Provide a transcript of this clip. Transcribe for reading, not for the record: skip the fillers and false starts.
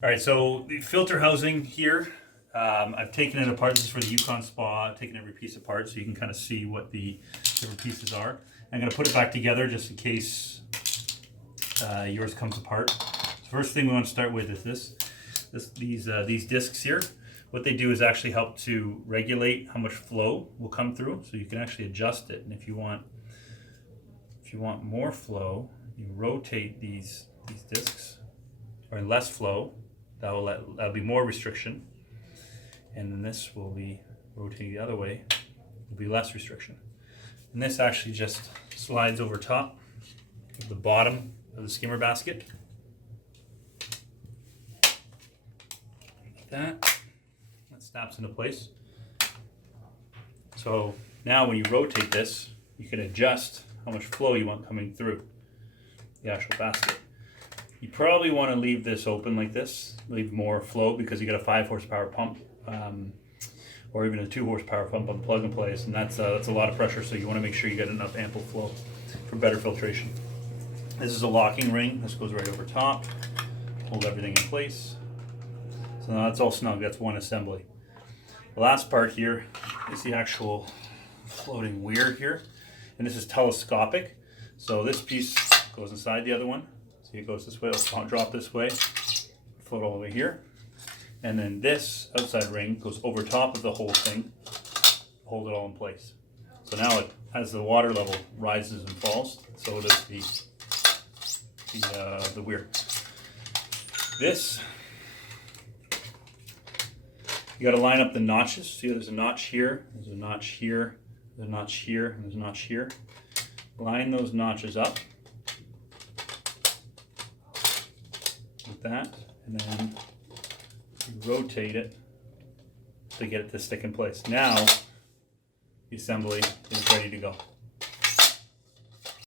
All right, so the filter housing here, I've taken it apart. This is for the Yukon Spa. I've taken every piece apart so you can kind of see what the different pieces are. I'm going to put it back together just in case yours comes apart. So first thing we want to start with is these discs here. What they do is actually help to regulate how much flow will come through, so you can actually adjust it. And if you want more flow, you rotate these discs, or less flow. That'll be more restriction, and then this will be rotating the other way, will be less restriction. And this actually just slides over top of the bottom of the skimmer basket, like that. That snaps into place. So now when you rotate this, you can adjust how much flow you want coming through the actual basket. You probably want to leave this open like this, leave more flow, because you got a 5 horsepower pump, or even a 2 horsepower pump on plug and plays, and that's a lot of pressure. So you want to make sure you get enough ample flow for better filtration. This is a locking ring. This goes right over top, hold everything in place. So now that's all snug. That's one assembly. The last part here is the actual floating weir here, and this is telescopic. So this piece goes inside the other one. See, it goes this way, it'll drop this way, float all the way here. And then this outside ring goes over top of the whole thing, hold it all in place. So now as the water level rises and falls, so does the weir. This, you got to line up the notches. See, there's a notch here, there's a notch here, there's a notch here, and there's a notch here. Line those notches up. That, and then you rotate it to get it to stick in place. Now the assembly is ready to go.